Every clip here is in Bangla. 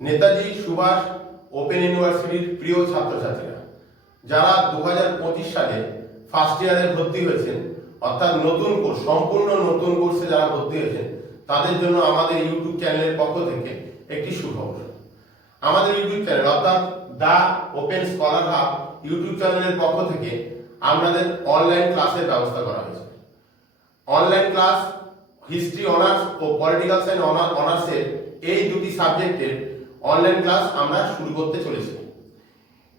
নেতাজি সুভাষ ওপেন ইউনিভার্সিটির প্রিয় ছাত্রছাত্রীরা যারা 2025 সালে ফার্স্ট ইয়ারে ভর্তি হয়েছেন, অর্থাৎ নতুন কোর্স, সম্পূর্ণ নতুন কোর্সে যারা ভর্তি হয়েছেন তাদের জন্য আমাদের ইউটিউব চ্যানেলের পক্ষ থেকে একটি সুখবর। আমাদের ইউটিউব চ্যানেল অর্থাৎ the open scholar hub YouTube চ্যানেলের পক্ষ থেকে আমাদের অনলাইন ক্লাসের ব্যবস্থা করা হয়েছে। অনলাইন ক্লাস হিস্ট্রি অনার্স ও পলিটিক্যাল সায়েন্স অনার্সের এই দুটি সাবজেক্টের অনলাইন ক্লাস আমরা শুরু করতে চলেছি।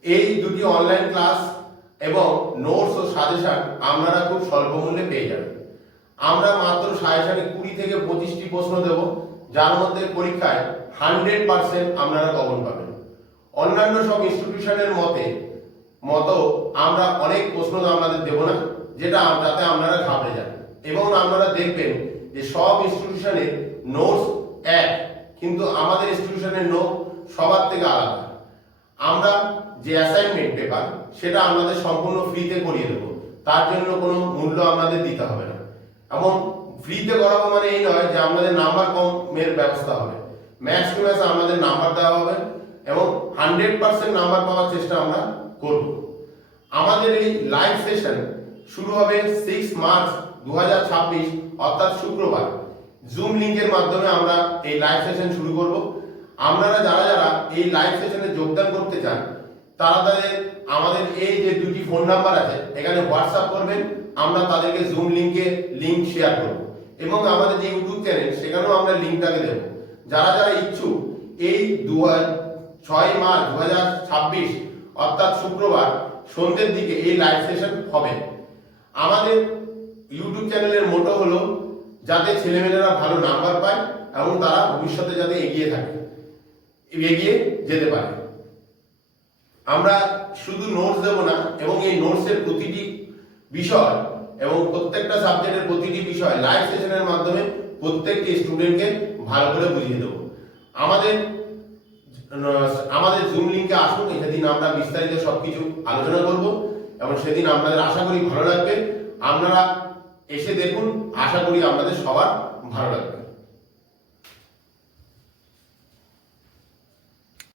এই দুটি অনলাইন ক্লাস এবং নোটস ও সাজেশন আপনারা খুব স্বল্প মূল্যে পেয়ে যাবেন। আমরা মাত্র সাজেশনে 20 থেকে 25টি প্রশ্ন দেব, যার মধ্যে পরীক্ষায় 100% আপনারা কমন পাবেন। অন্যান্য সব ইনস্টিটিউশনের মতো আমরা অনেক প্রশ্ন আপনাদের দেব না, যাতে আপনারা ঘাবড়ে যান। এবং আপনারা দেখবেন যে সব ইনস্টিটিউশনের নোটস এক, কিন্তু আমাদের ইনস্টিটিউশনের নোট সবার থেকে আলাদা। আমরা যে অ্যাসাইনমেন্ট পেপার সেটা আপনাদের সম্পূর্ণ ফ্রিতে করিয়ে দেবো, তার জন্য কোনো মূল্য আপনাদের দিতে হবে না। এবং ফ্রিতে করাবো মানে এই নয় যে আমাদের নাম্বার কমের ব্যবস্থা হবে, ম্যাক্স টু ম্যাক্স আমাদের নাম্বার দেওয়া হবে এবং 100% নাম্বার পাওয়ার চেষ্টা আমরা করব। আমাদের এই লাইভ সেশন শুরু হবে 6 মার্চ 2026 অর্থাৎ শুক্রবার। জুম লিংকের মাধ্যমে আমরা এই লাইভ সেশন শুরু করব। আপনারা যারা এই লাইভ সেশনে যোগদান করতে চান তারা আমাদের এই যে দুটি ফোন নাম্বার আছে এখানে হোয়াটসঅ্যাপ করবেন, আমরা তাদেরকে জুম লিংক শেয়ার করব এবং আমাদের যে ইউটিউব চ্যানেল সেখানেও আমরা লিংকটাকে দেব। যারা ইচ্ছুক এই 6 মার্চ 2026 অর্থাৎ শুক্রবার সন্ধ্যের দিকে এই লাইভ সেশন হবে। আমাদের ইউটিউব চ্যানেলের মোটো হলো যাতে ছেলেমেয়েরা ভালো নাম্বার পায় এবং তারা ভবিষ্যতে যাতে এগিয়ে যেতে পারে। আমরা শুধু নোটস দেব না, এবং এই নোটসের প্রতিটি বিষয় এবং প্রত্যেকটা সাবজেক্টের প্রতিটি বিষয় লাইভ সেশনের মাধ্যমে প্রত্যেকটি স্টুডেন্টকে ভালো করে বুঝিয়ে দেব। আমাদের জুম লিংকে আসুন, সেদিন আমরা বিস্তারিত সবকিছু আলোচনা করব এবং সেদিন আপনাদের আশা করি ভালো লাগবে। আপনারা এসে দেখুন, আশা করি আপনাদের সবার ভালো লাগবে।